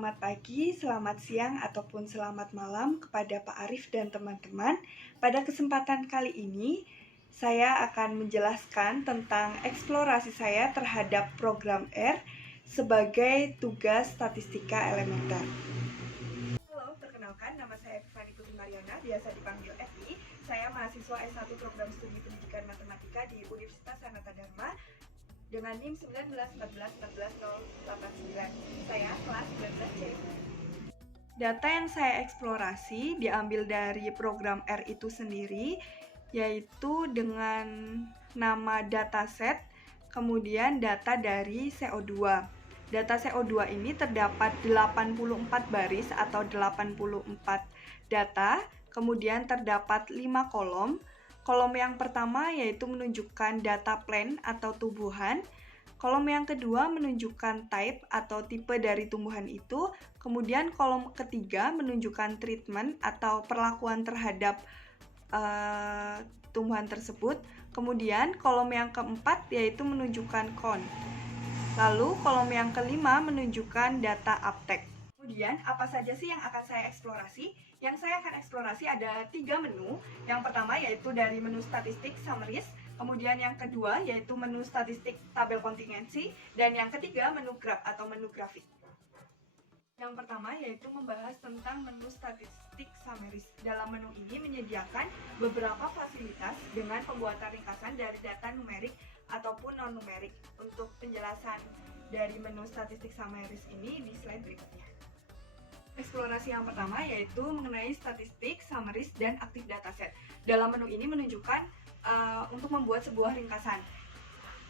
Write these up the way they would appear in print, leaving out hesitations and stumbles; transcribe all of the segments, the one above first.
Selamat pagi, selamat siang, ataupun selamat malam kepada Pak Arif dan teman-teman. Pada kesempatan kali ini, saya akan menjelaskan tentang eksplorasi saya terhadap program R sebagai tugas statistika elementer. Halo, perkenalkan, nama saya Tiffany Putri Mariana, biasa dipanggil Evi. Saya mahasiswa S1 Program Studi Pendidikan Matematika di Universitas Sanata Dharma dengan NIM 191414089. Saya kelas 19C. Data yang saya eksplorasi diambil dari program R itu sendiri, yaitu dengan nama dataset, kemudian data dari CO2. Data CO2 ini terdapat 84 baris atau 84 data, kemudian terdapat 5 kolom. Kolom yang pertama yaitu menunjukkan data plant atau tumbuhan. Kolom yang kedua menunjukkan type atau tipe dari tumbuhan itu. Kemudian kolom ketiga menunjukkan treatment atau perlakuan terhadap tumbuhan tersebut. Kemudian kolom yang keempat yaitu menunjukkan count. Lalu kolom yang kelima menunjukkan data uptake. Kemudian apa saja sih yang akan saya eksplorasi? Yang saya akan eksplorasi ada 3 menu. Yang pertama yaitu dari menu statistik summaries, kemudian yang kedua yaitu menu statistik tabel kontingensi, dan yang ketiga menu graph atau menu grafik. Yang pertama yaitu membahas tentang menu statistik summaries. Dalam menu ini menyediakan beberapa fasilitas dengan pembuatan ringkasan dari data numerik ataupun non-numerik. Untuk penjelasan dari menu statistik summaries ini di slide berikutnya. Eksplorasi yang pertama yaitu mengenai statistik, summaries, dan aktif dataset. Dalam menu ini menunjukkan untuk membuat sebuah ringkasan.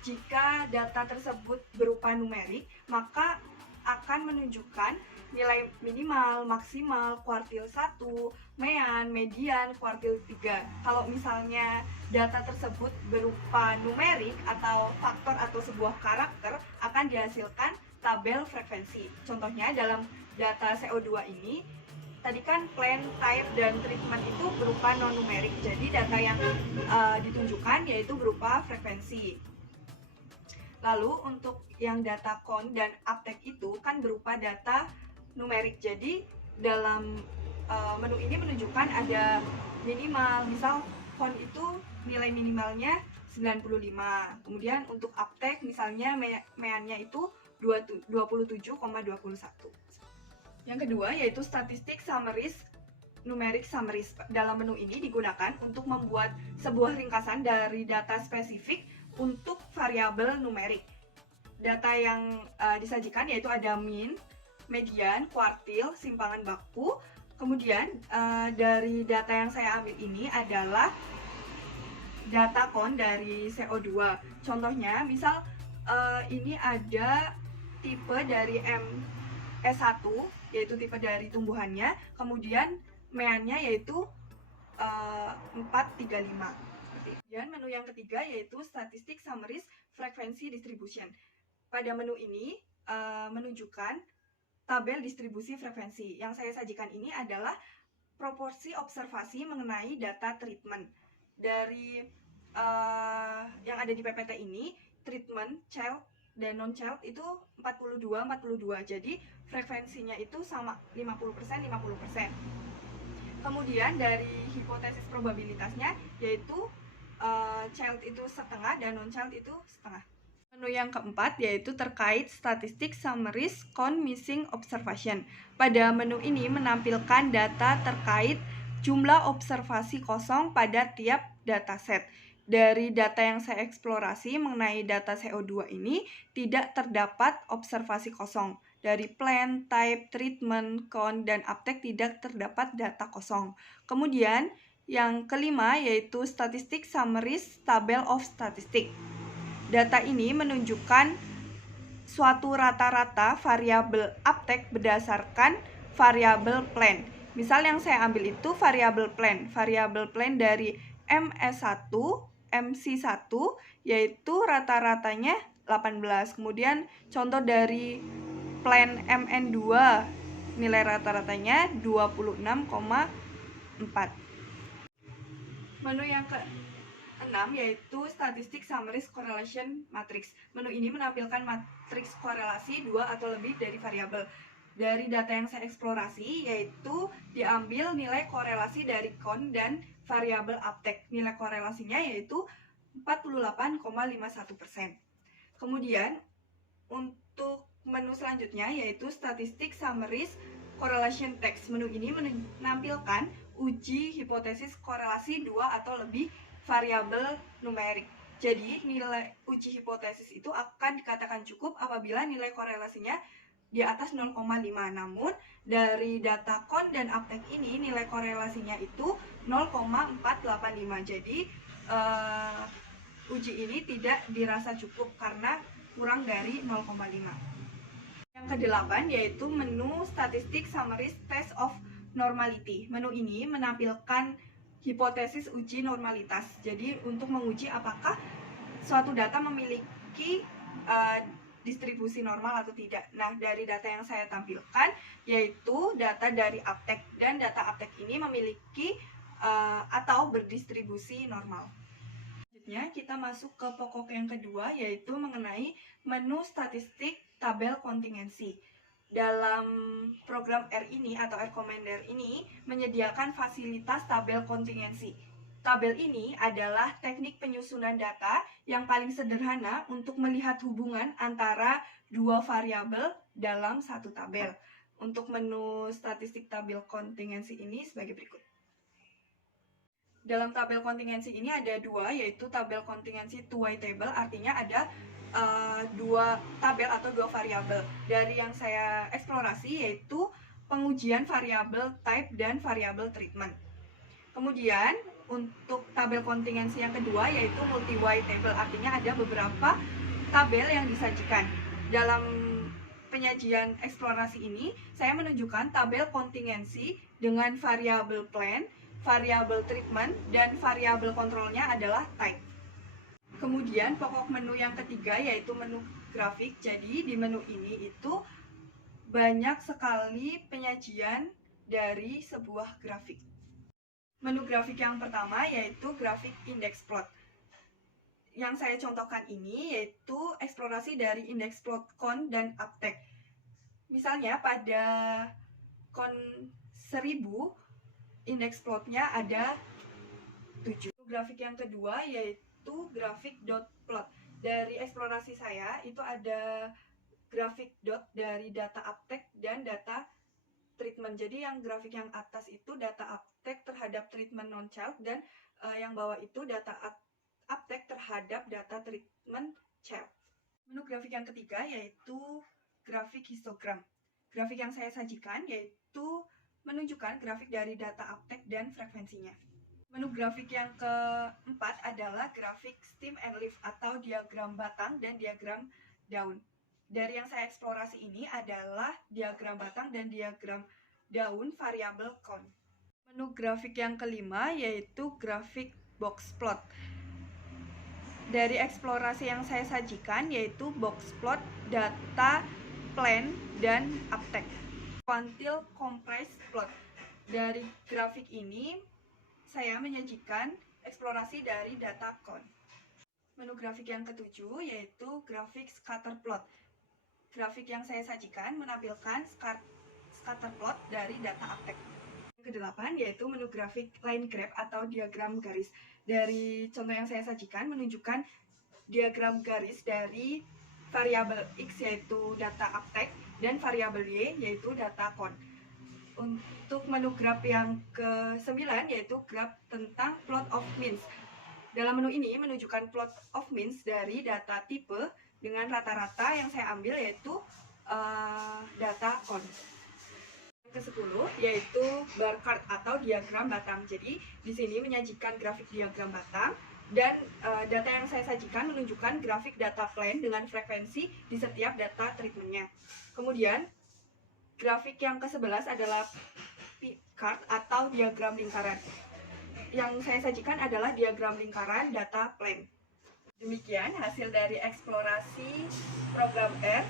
Jika data tersebut berupa numerik, maka akan menunjukkan nilai minimal, maksimal, kuartil 1, mean, median, kuartil 3. Kalau misalnya data tersebut berupa numerik atau faktor atau sebuah karakter, akan dihasilkan tabel frekuensi. Contohnya dalam data CO2 ini, tadi kan plant, type, dan treatment itu berupa non-numerik. Jadi data yang ditunjukkan yaitu berupa frekuensi. Lalu untuk yang data count dan uptake itu kan berupa data numerik. Jadi dalam menu ini menunjukkan ada minimal, misal count itu nilai minimalnya 95. Kemudian untuk uptake misalnya meannya itu 27,21. Yang kedua yaitu statistik summaries, numeric summaries. Dalam menu ini digunakan untuk membuat sebuah ringkasan dari data spesifik untuk variabel numerik. Data yang disajikan yaitu ada mean, median, kuartil, simpangan baku. Kemudian dari data yang saya ambil ini adalah data count dari CO2. Contohnya misal ini ada tipe dari MS1 yaitu tipe dari tumbuhannya, kemudian meannya yaitu 435. Kemudian menu yang ketiga yaitu statistik summaries frequency distribution. Pada menu ini menunjukkan tabel distribusi frekuensi. Yang saya sajikan ini adalah proporsi observasi mengenai data treatment. Dari yang ada di PPT ini, treatment, child, dan non-child itu 42-42. Jadi frekuensinya itu sama 50%-50%. Kemudian dari hipotesis probabilitasnya yaitu child itu setengah dan non-child itu setengah. Menu yang keempat yaitu terkait statistik summaries count missing observation. Pada menu ini menampilkan data terkait jumlah observasi kosong pada tiap dataset. Dari data yang saya eksplorasi mengenai data CO2 ini tidak terdapat observasi kosong. Dari plant, type, treatment, count, dan uptake tidak terdapat data kosong. Kemudian yang kelima yaitu statistik summaries table of statistic. Data ini menunjukkan suatu rata-rata variabel uptake berdasarkan variabel plant. Misal yang saya ambil itu variabel plant dari MS1, MC1 yaitu rata-ratanya 18. Kemudian contoh dari plant MN2 nilai rata-ratanya 26,4. Menu yang ke-6 yaitu statistik summaries correlation matrix. Menu ini menampilkan matriks korelasi 2 atau lebih dari variabel. Dari data yang saya eksplorasi, yaitu diambil nilai korelasi dari kon dan variabel uptake. Nilai korelasinya yaitu 48,51%. Kemudian, untuk menu selanjutnya yaitu Statistic Summaries Correlation Text. Menu ini menampilkan uji hipotesis korelasi 2 atau lebih variabel numerik. Jadi, nilai uji hipotesis itu akan dikatakan cukup apabila nilai korelasinya di atas 0,5. Namun, dari data kon dan uptake ini, nilai korelasinya itu 0,485. Jadi, uji ini tidak dirasa cukup karena kurang dari 0,5. Yang ke-8 yaitu menu Statistic Summaries Test of Normality. Menu ini menampilkan hipotesis uji normalitas. Jadi untuk menguji apakah suatu data memiliki distribusi normal atau tidak. Nah, dari data yang saya tampilkan yaitu data dari uptake, dan data uptake ini memiliki atau berdistribusi normal. Selanjutnya kita masuk ke pokok yang kedua, yaitu mengenai menu statistik tabel kontingensi. Dalam program R ini atau R Commander ini menyediakan fasilitas tabel kontingensi. Tabel ini adalah teknik penyusunan data yang paling sederhana untuk melihat hubungan antara dua variabel dalam satu tabel. Untuk menu statistik tabel kontingensi ini sebagai berikut. Dalam tabel kontingensi ini ada dua, yaitu tabel kontingensi two-way table, artinya ada dua tabel atau dua variabel. Dari yang saya eksplorasi yaitu pengujian variabel type dan variabel treatment. Kemudian untuk tabel kontingensi yang kedua yaitu multi-way table, artinya ada beberapa tabel yang disajikan. Dalam penyajian eksplorasi ini, saya menunjukkan tabel kontingensi dengan variabel plan, variabel treatment, dan variabel kontrolnya adalah type. Kemudian pokok menu yang ketiga yaitu menu grafik. Jadi di menu ini itu banyak sekali penyajian dari sebuah grafik. Menu grafik yang pertama yaitu grafik index plot. Yang saya contohkan ini yaitu eksplorasi dari index plot kon dan uptake. Misalnya pada kon 1000, indeks plotnya ada 7. Grafik yang kedua yaitu grafik dot plot. Dari eksplorasi saya itu ada grafik dot dari data uptake dan data treatment. Jadi yang grafik yang atas itu data uptake terhadap treatment non-child, dan yang bawah itu data uptake terhadap data treatment child. Menu grafik yang ketiga yaitu grafik histogram. Grafik yang saya sajikan yaitu menunjukkan grafik dari data uptake dan frekuensinya. Menu grafik yang keempat adalah grafik stem and leaf atau diagram batang dan diagram daun. Dari yang saya eksplorasi ini adalah diagram batang dan diagram daun variabel kon. Menu grafik yang kelima yaitu grafik box plot. Dari eksplorasi yang saya sajikan yaitu box plot, data, plan, dan uptake. Quantile compressed plot. Dari grafik ini saya menyajikan eksplorasi dari data kon. Menu grafik yang ketujuh yaitu grafik scatter plot. Grafik yang saya sajikan menampilkan scatter plot dari data uptake. Yang kedelapan yaitu menu grafik line graph atau diagram garis. Dari contoh yang saya sajikan menunjukkan diagram garis dari variabel X yaitu data uptake dan variabel Y yaitu data kon. Untuk menu graph yang ke-9 yaitu graph tentang plot of means. Dalam menu ini menunjukkan plot of means dari data tipe dengan rata-rata yang saya ambil yaitu data kon. Yang ke-10 yaitu bar chart atau diagram batang. Jadi di sini menyajikan grafik diagram batang, dan data yang saya sajikan menunjukkan grafik data plan dengan frekuensi di setiap data treatmentnya. Kemudian grafik yang ke-11 adalah chart atau diagram lingkaran. Yang saya sajikan adalah diagram lingkaran data plan. Demikian hasil dari eksplorasi program R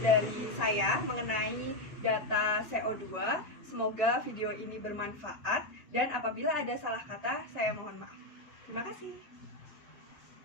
dari saya mengenai data CO2. Semoga video ini bermanfaat, dan apabila ada salah kata saya mohon maaf. Terima kasih.